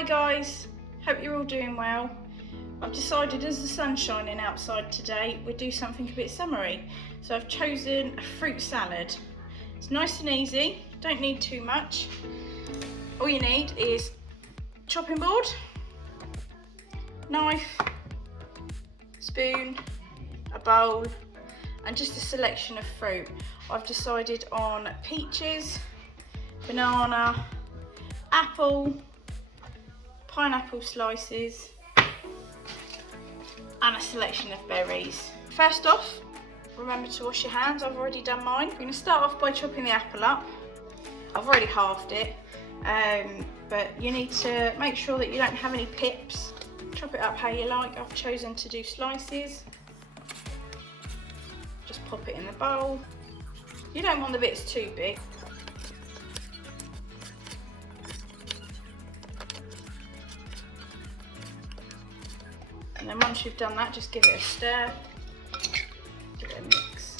Hi guys, hope you're all doing well. I've decided as the sun's shining outside today, we'll do something a bit summery. So I've chosen a fruit salad. It's nice and easy, don't need too much. All you need is chopping board, knife, spoon, a bowl, and just a selection of fruit. I've decided on peaches, banana, apple, pineapple slices, and a selection of berries. First off, remember to wash your hands. I've already done mine. We're going to start off by chopping the apple up. I've already halved it, but you need to make sure that you don't have any pips. Chop it up how you like. I've chosen to do slices. Just pop it in the bowl. You don't want the bits too big. And then once you've done that, just give it a stir, give it a mix.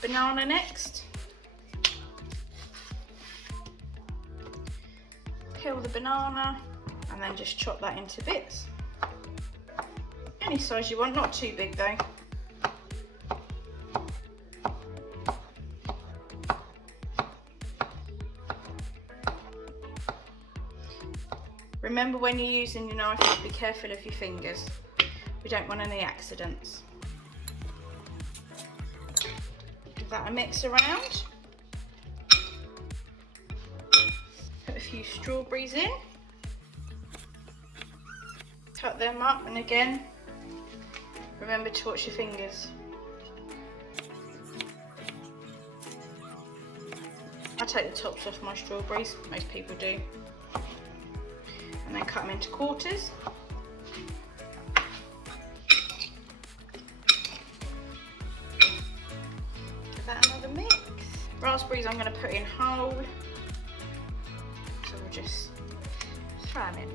Banana next. Peel the banana and then just chop that into bits. Any size you want, not too big though. Remember when you're using your knife, be careful of your fingers. We don't want any accidents. Give that a mix around. Put a few strawberries in. Cut them up, and again, remember to watch your fingers. I take the tops off my strawberries, most people do. And then cut them into quarters. Give that another mix. Raspberries I'm going to put in whole. So we'll just throw them in.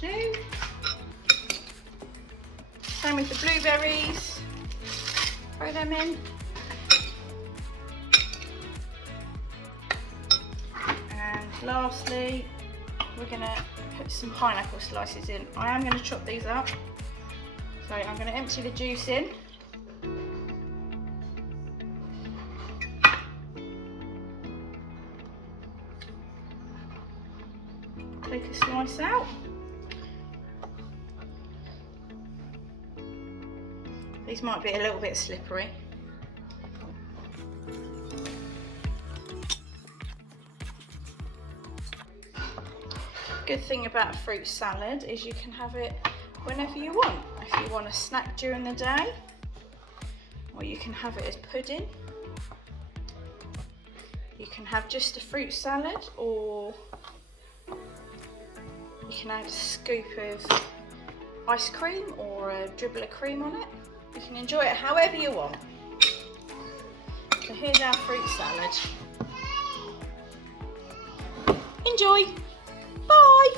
Do. Same with the blueberries. Throw them in. Lastly, we're going to put some pineapple slices in. I am going to chop these up. So I'm going to empty the juice in. Take a slice out. These might be a little bit slippery. Good thing about a fruit salad is you can have it whenever you want. If you want a snack during the day, or you can have it as pudding. You can have just a fruit salad, or you can add a scoop of ice cream or a dribble of cream on it. You can enjoy it however you want. So here's our fruit salad. Enjoy! Bye!